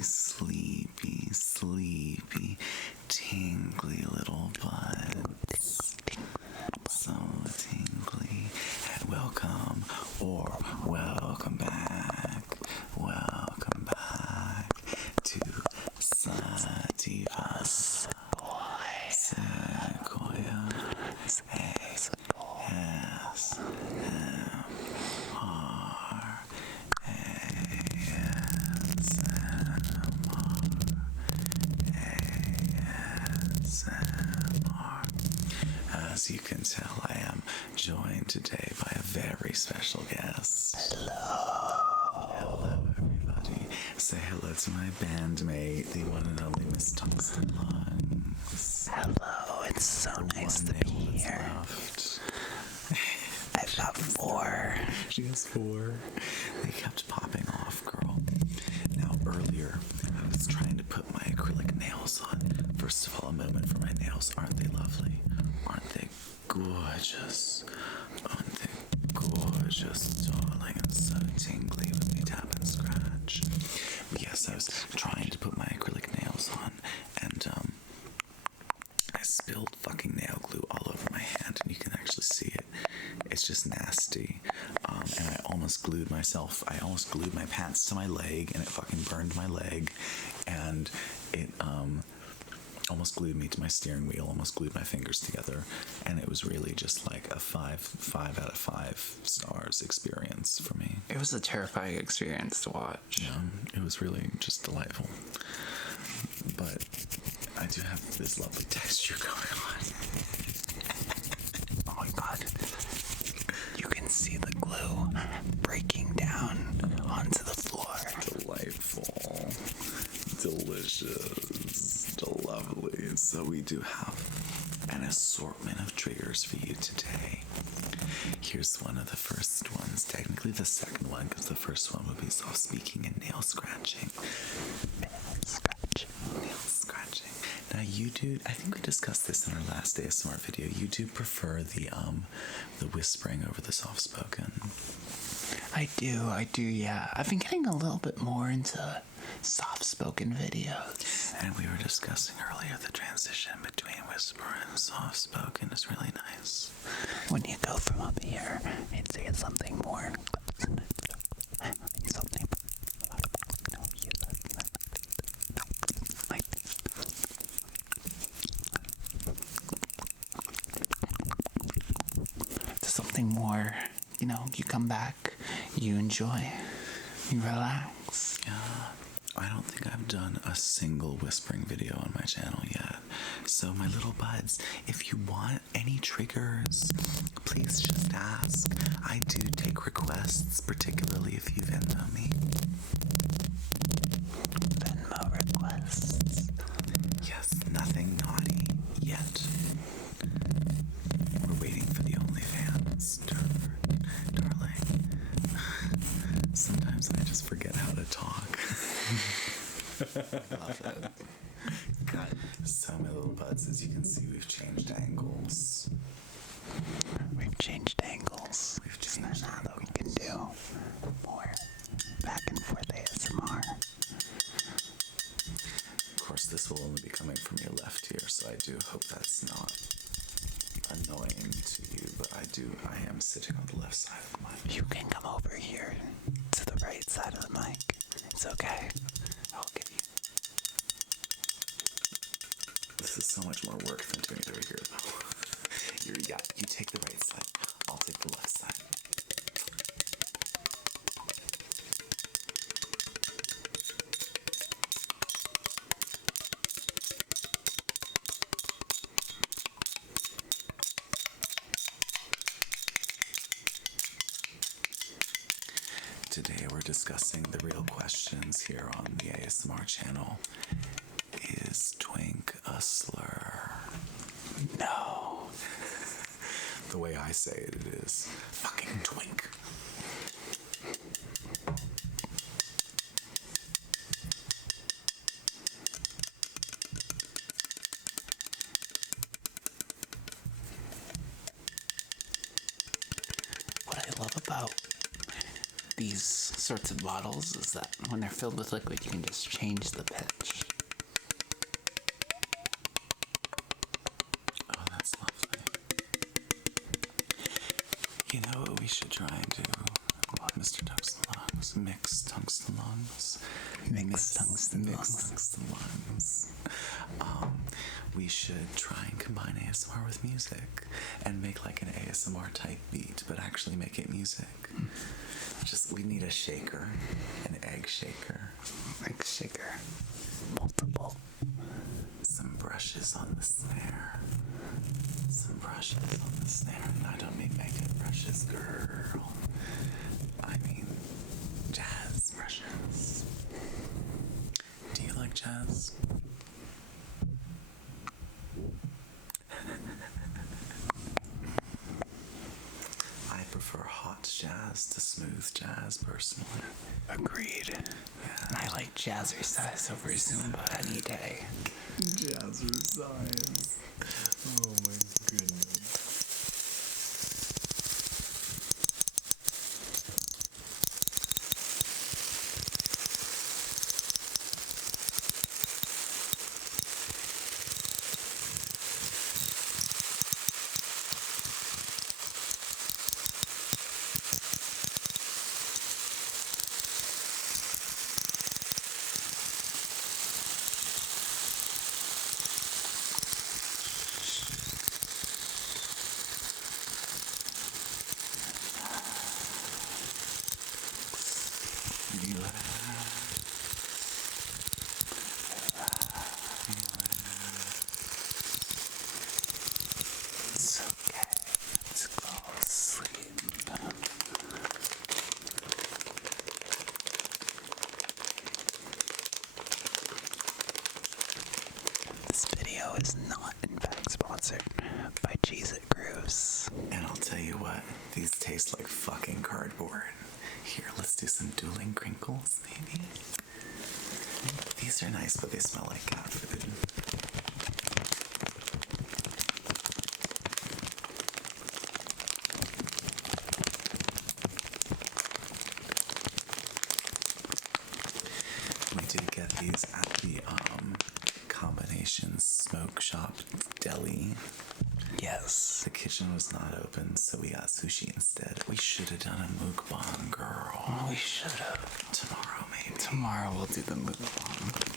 sleepy, sleepy, tingly little buds. So tingly. And welcome back. Welcome back to Sativa Sequoia ASMR. As you can tell, I am joined today by a very special guest. Hello, everybody. Say hello to my bandmate, the one and only Miss Tungsten Lungs. Hello, it's so nice to be here. I've got 4. She has 4. They kept popping off, girl. Now, earlier, I was trying to put my acrylic nails on. First of all, a moment for my nails. Aren't they lovely? Aren't they gorgeous? Aren't they gorgeous, darling? And so tingly with me tap and scratch. But yes, I was trying to put my acrylic nails on, and I spilled fucking nail glue all over my hand, and you can actually see it. It's just nasty. And I almost glued myself. I almost glued my pants to my leg, and it fucking burned my leg. And it almost glued me to my steering wheel, almost glued my fingers together. And it was really just like a 5 out of 5 stars experience for me. It was a terrifying experience to watch. Yeah, it was really just delightful. But I do have this lovely texture going on. Oh my god. You can see the glue breaking down onto the floor. Delightful. Delicious. Lovely. So we do have an assortment of triggers for you today. Here's one of the first ones. Technically the second one, because the first one would be soft speaking and nail scratching. Nail scratching. Now you do, I think we discussed this in our last ASMR video, you do prefer the whispering over the soft spoken. I do, yeah. I've been getting a little bit more into soft-spoken videos. And we were discussing earlier the transition between whisper and soft spoken is really nice. When you go from up here and say something more, something like to something more, you come back, you enjoy, you relax. Yeah. I don't think I've done a single whispering video on my channel yet. So my little buds, if you want any triggers, please just ask. I do take requests, particularly if you Venmo me. Venmo requests. Yes, nothing naughty yet. We're waiting for the OnlyFans, darling. Sometimes I just forget how to talk. Love it. God. So my little buds, as you can see, we've changed angles. We've changed angles. Now that we can do more back and forth ASMR. Of course, this will only be coming from your left ear, so I do hope that's not annoying to you, but I am sitting on the left side of the mic. You can come over here to the right side of the mic. It's okay. I'll give you. This is so much more work than doing it over here, though. You take the right side. I'll take the left side. Today we're discussing the real questions here on the ASMR channel. Is twink a slur? No. The way I say it, it is fucking twink. What I love about these sorts of bottles is that when they're filled with liquid, you can just change the pitch. Oh, that's lovely. You know what we should try and do, Mr. Tungsten Lungs? Mix Tungsten Lungs. Mix Tungsten Lungs. We should try and combine ASMR with music and make like an ASMR type beat, but actually make it music. We need a shaker, an egg shaker. Egg shaker. Multiple. Some brushes on the snare. And I don't mean makeup brushes, girl. I mean jazz brushes. Do you like jazz? I prefer hot jazz to smooth jazz, personally. Agreed. Yeah. I like jazzercise over Zumba any day. Jazzercise. Oh my goodness. It's okay. Let's go to sleep. This video is not, in fact, sponsored by Cheez-It Grooves. And I'll tell you what, these taste like fucking cardboard. Here, let's do some dueling crinkles, maybe? These are nice, but they smell like cat food. We did get these at the Combination Smoke Shop Deli. Yes. The kitchen was not open, so we got sushi instead. We should have done a mukbang, girl. Oh, we should have. Tomorrow, maybe. Tomorrow we'll do the mukbang.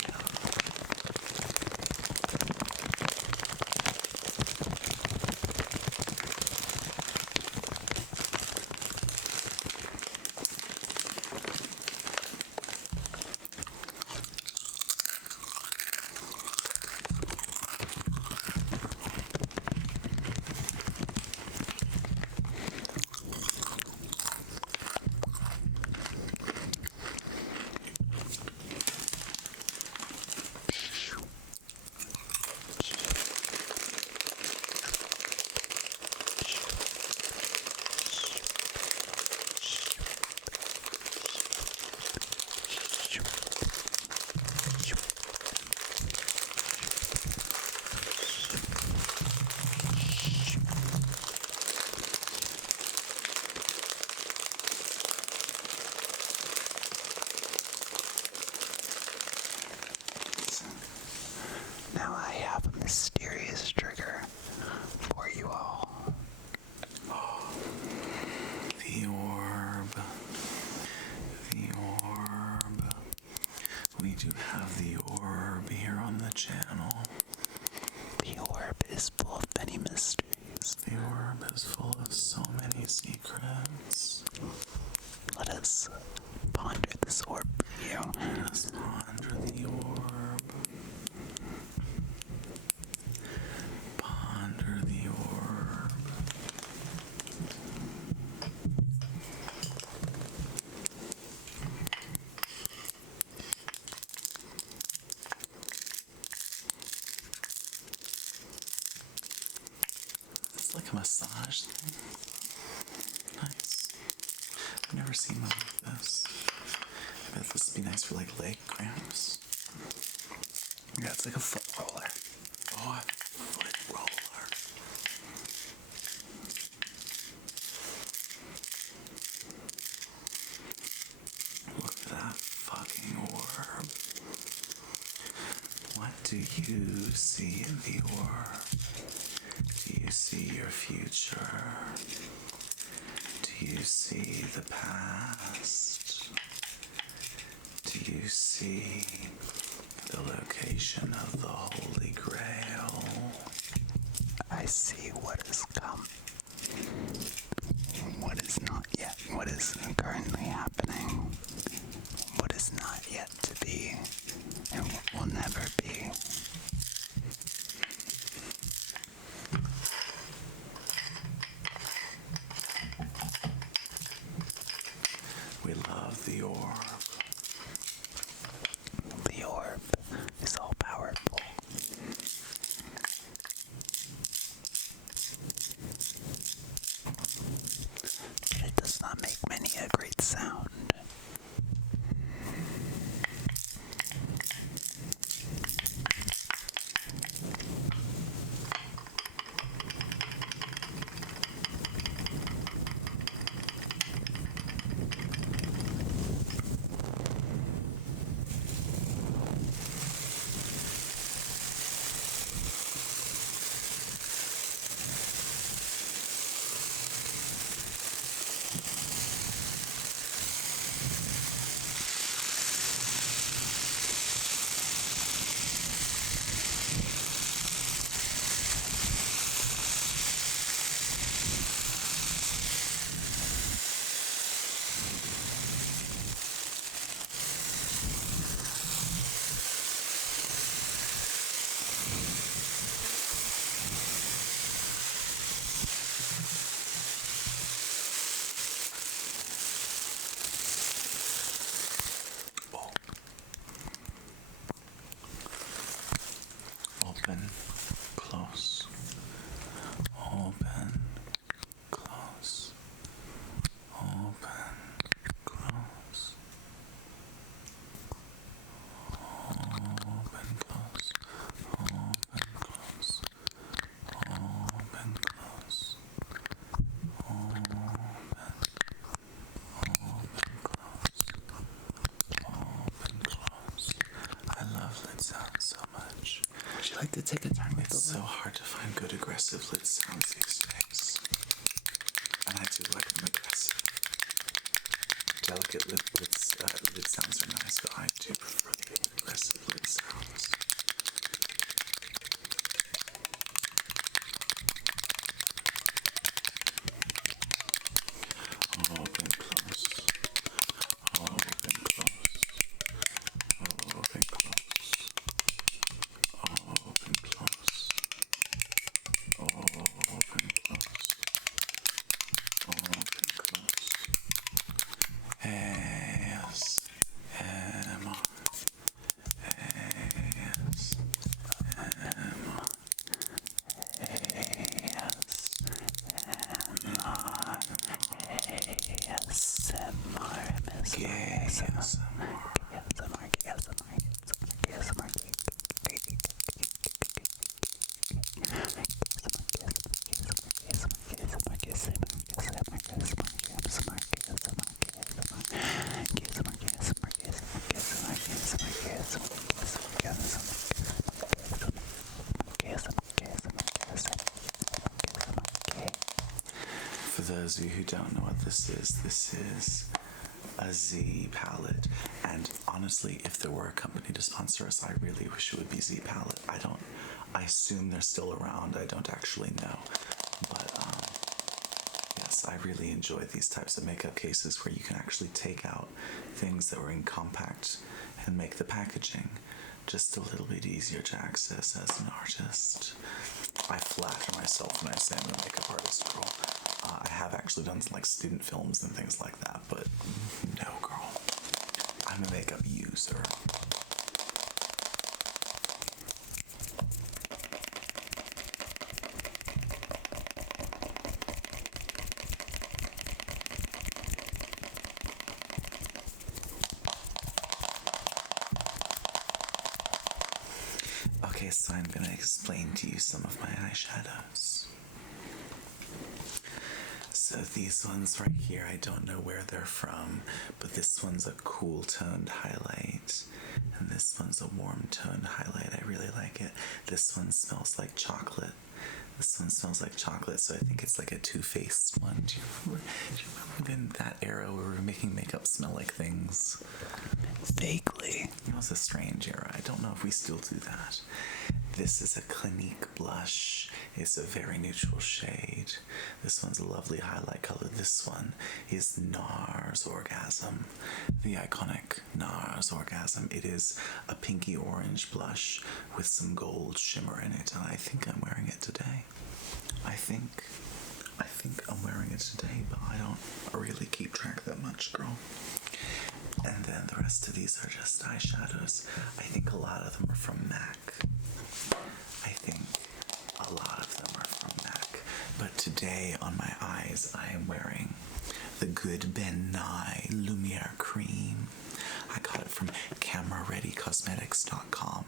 Now I have a mysterious trigger for you all. The orb. The orb. We do have the orb here on the channel. The orb is full of many mysteries. The orb is full of so many secrets. Let us ponder this orb for you. Let us ponder the orb. Ponder the orb. It's like a massage thing. Nice. I've never seen one like this. I bet this would be nice for like leg cramps. Yeah, it's like a foot roller. Oh, a foot roller. Do you see the orb? Do you see your future? Do you see the past? Do you see the location of the Holy Grail? I see what has come, what is not yet, what is currently happening, what is not yet to be, and what will never be. We love the orb. The orb is all powerful. But it does not make many a great sound. Open, close, open, close, open, close, open, close, open, close, open, close, open, open, close. I love lid sounds so much. Would you like to take a turn with It's so hard to find good aggressive lid sounds these days. And I do like them aggressive. Delicate lid sounds are nice, but I do prefer the aggressive lid sounds. Open, close. Open, close. Open, close. Open, close. Open, close. Open, close. ASMR. For those of you who don't know what this is a Z palette, and honestly, if there were a company to sponsor us, I really wish it would be Z palette. I assume they're still around. I don't actually know, but yes, I really enjoy these types of makeup cases where you can actually take out things that were in compact and make the packaging just a little bit easier to access as an artist. I flatter myself when I say I'm a makeup artist, girl. I have actually done some, like, student films and things like that, but no, girl. I'm a makeup user. Okay, so I'm gonna explain to you some of my eyeshadows. So these ones right here, I don't know where they're from, but this one's a cool toned highlight, and this one's a warm toned highlight. I really like it. This one smells like chocolate. This one smells like chocolate, so I think it's like a Too-Faced one. Do you remember in that era where we were making makeup smell like things? Vaguely. It was a strange era. I don't know if we still do that. This is a Clinique blush. It's a very neutral shade. This one's a lovely highlight color. This one is NARS Orgasm, the iconic NARS Orgasm. It is a pinky orange blush with some gold shimmer in it, and I think I'm wearing it today. I think I'm wearing it today, but I don't really keep track that much, girl. And then the rest of these are just eyeshadows. I think a lot of them are from MAC. But today on my eyes, I am wearing the Good Ben Nye Lumiere Cream. I got it from CameraReadyCosmetics.com.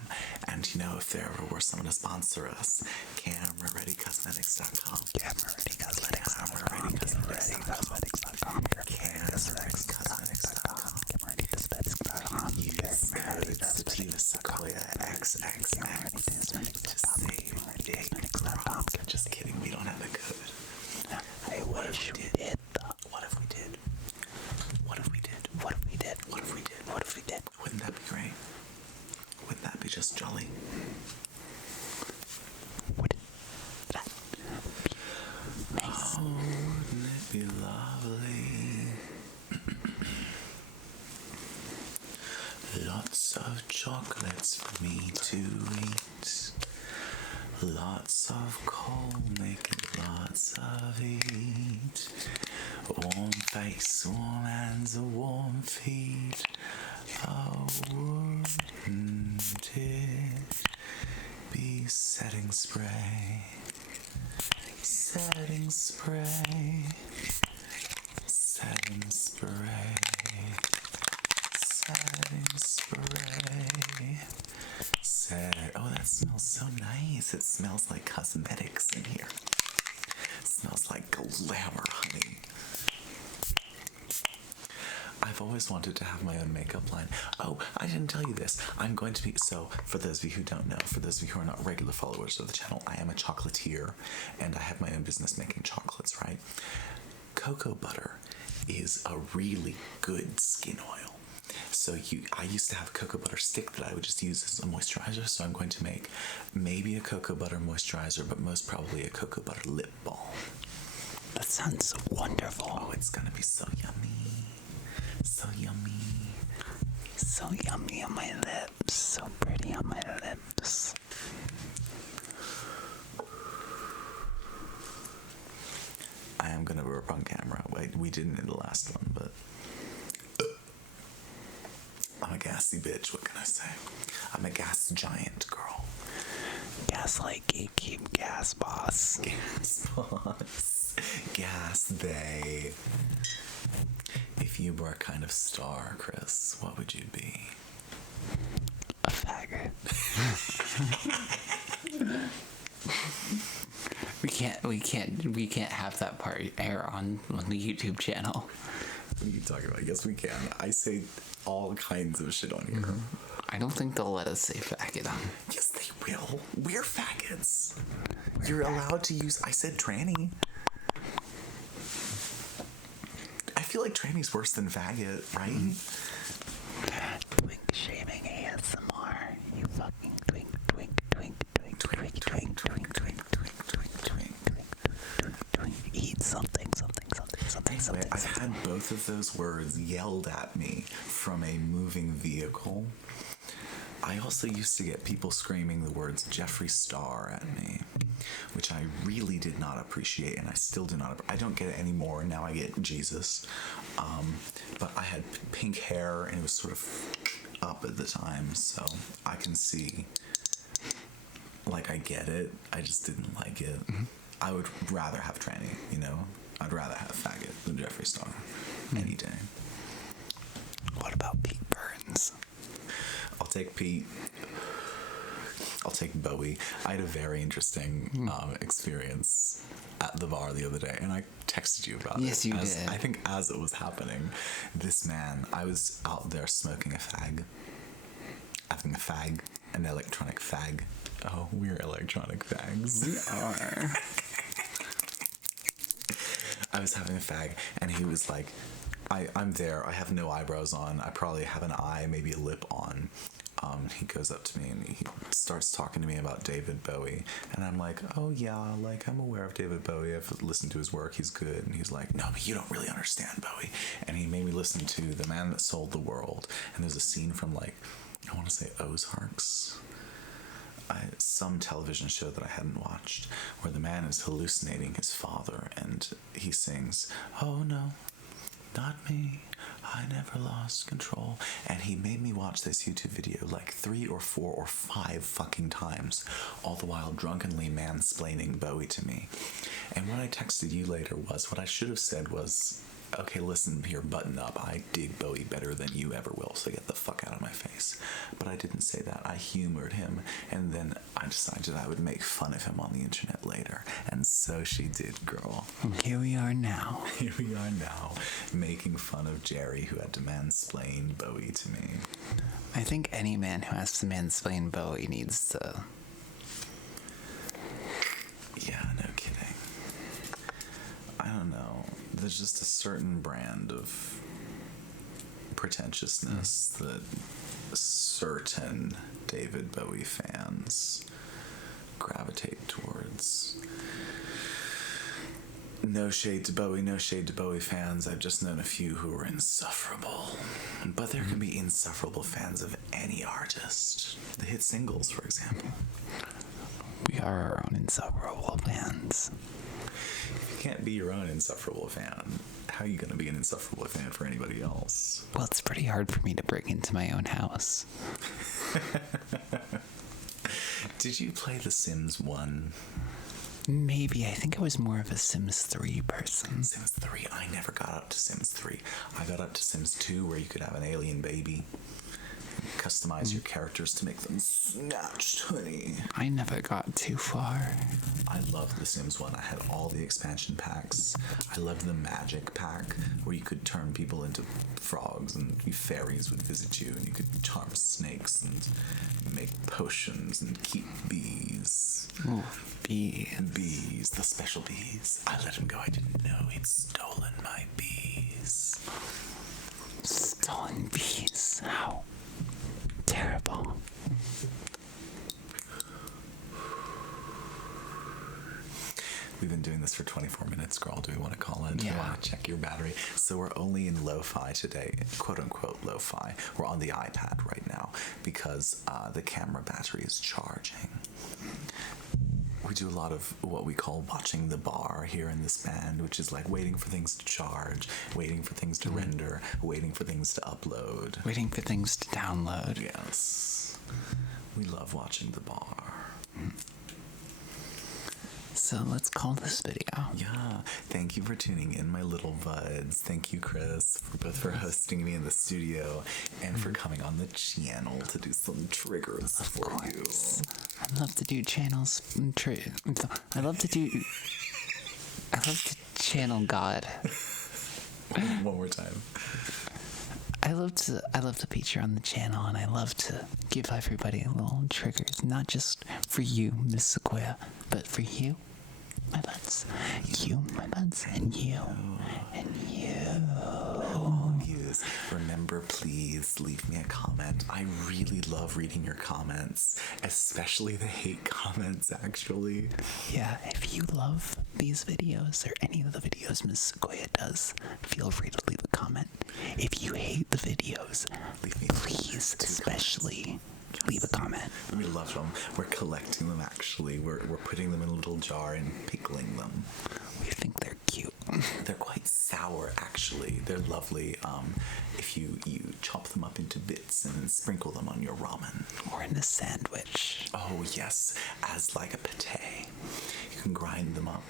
And you know, if there ever were someone to sponsor us, CameraReadyCosmetics.com. CameraReadyCosmetics.com. CameraReadyCosmetics.com. CameraReadyCosmetics.com. Use code Sativa Sequoia XXX to save $8. Just kidding, we don't have a code. I wish we did. What if we did? What if we did? What if we did? What if we did? What if we did? Wouldn't that be great? Wouldn't that be just jolly? Would that be nice? Oh, wouldn't it be lovely? Lots of chocolates for me to eat. Lots of coal making lots of heat. Warm face, warm hands, a warm feet. Oh, wouldn't it be setting spray? Setting spray. Setting spray. Setting spray. Oh, that smells so nice. It smells like cosmetics in here. It smells like glamour, honey. I've always wanted to have my own makeup line. Oh, I didn't tell you this. I'm going to be, so for those of you who don't know, for those of you who are not regular followers of the channel, I am a chocolatier, and I have my own business making chocolates, right? Cocoa butter is a really good skin oil. So I used to have a cocoa butter stick that I would just use as a moisturizer, so I'm going to make maybe a cocoa butter moisturizer, but most probably a cocoa butter lip balm. That sounds wonderful. Oh, it's gonna be so yummy. So yummy. So yummy on my lips. So pretty on my lips. I am gonna burp on camera. Wait, we didn't in the last one, but I'm a gassy bitch, what can I say? I'm a gas giant, girl. Gas like gatekeep, gas boss. Gas boss. Gas bae. If you were a kind of star, Chris, what would you be? A faggot. We can't have that part air on the YouTube channel. What are you talking about? Yes, we can. I say all kinds of shit on here. Mm-hmm. I don't think they'll let us say faggot on. Yes, they will. We're faggots. You're allowed to use. I said tranny. I feel like tranny's worse than faggot, right? Twink shaming ASMR. You fucking twink, twink, twink, twink, twink, twink, twink, twink, twink, twink, twink, twink. Eat something. Anyway, I've had both of those words yelled at me from a moving vehicle. I also used to get people screaming the words Jeffree Star at me, which I really did not appreciate, and I still do not. I don't get it anymore. Now I get Jesus. But I had pink hair, and it was sort of up at the time, so I can see, like, I get it. I just didn't like it. Mm-hmm. I would rather have tranny, you know? I'd rather have faggot than Jeffree Star any day. What about Pete Burns? I'll take Pete. I'll take Bowie. I had a very interesting experience at the bar the other day, and I texted you about it. Yes, you did. I think as it was happening, this man, I was out there smoking a fag. Having a fag, an electronic fag. Oh, we're electronic fags. We are. I was having a fag, and he was like, I'm there, I have no eyebrows on, I probably have an eye, maybe a lip on. He goes up to me and he starts talking to me about David Bowie, and I'm like, oh yeah, like I'm aware of David Bowie, I've listened to his work, he's good. And he's like, no, but you don't really understand Bowie. And he made me listen to The Man That Sold the World, and there's a scene from, like, I want to say Ozarks, some television show that I hadn't watched, where the man is hallucinating his father, and he sings, oh no, not me, I never lost control. And he made me watch this YouTube video like 3 or 4 or 5 fucking times, all the while drunkenly mansplaining Bowie to me. And what I texted you later was, what I should have said was, okay, listen here, button up, I dig Bowie better than you ever will, so get the fuck out of my face. But I didn't say that. I humored him, and then I decided I would make fun of him on the internet later. And so she did, girl. Here we are now. Here we are now, making fun of Jerry, who had to mansplain Bowie to me. I think any man who has to mansplain Bowie needs to... Yeah, no kidding. I don't know. There's just a certain brand of pretentiousness that certain David Bowie fans gravitate towards. No shade to Bowie, no shade to Bowie fans. I've just known a few who are insufferable. But there can be insufferable fans of any artist. The hit singles, for example. We are our own insufferable fans. If you can't be your own insufferable fan, how are you going to be an insufferable fan for anybody else? Well, it's pretty hard for me to break into my own house. Did you play The Sims 1? Maybe. I think I was more of a Sims 3 person. Sims 3? I never got up to Sims 3. I got up to Sims 2, where you could have an alien baby. Customize your characters to make them snatched, honey. I never got too far. I loved The Sims 1. I had all the expansion packs. I loved the magic pack, where you could turn people into frogs and fairies would visit you, and you could charm snakes and make potions and keep bees. Ooh, bees. Bees, the special bees. I let him go. I didn't know he'd stolen my bees. Stolen bees. How terrible. We've been doing this for 24 minutes, girl. Do we want to call it? Yeah. Do you want to check your battery? So we're only in lo-fi today, quote-unquote lo-fi. We're on the iPad right now because the camera battery is charging. We do a lot of what we call watching the bar here in this band, which is like waiting for things to charge, waiting for things to render, waiting for things to upload. Waiting for things to download. Yes. We love watching the bar. So let's call this video. Yeah. Thank you for tuning in, my little buds. Thank you, Chris, for hosting me in the studio and for coming on the channel to do some triggers for you. I love to do channels. I love to channel God. One more time. I love to feature on the channel, and I love to give everybody little triggers, not just for you, Miss Sequoia, but for you, my buds. You, my buds, and you, and you. Yes. Remember, please leave me a comment. I really love reading your comments, especially the hate comments, actually. Yeah, if you love these videos or any of the videos Miss Sequoia does, feel free to leave a comment. If you hate the videos, please especially leave a comment. We love them. We're collecting them, actually. We're putting them in a little jar and pickling them. We think they're cute. They're quite sour, actually. They're lovely if you chop them up into bits and then sprinkle them on your ramen. Or in a sandwich. Oh, yes, as like a pate. You can grind them up.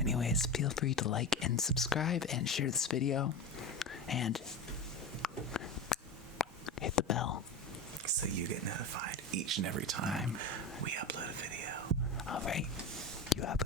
Anyways, feel free to like and subscribe and share this video. And hit the bell. So you get notified each and every time we upload a video. Alright. You have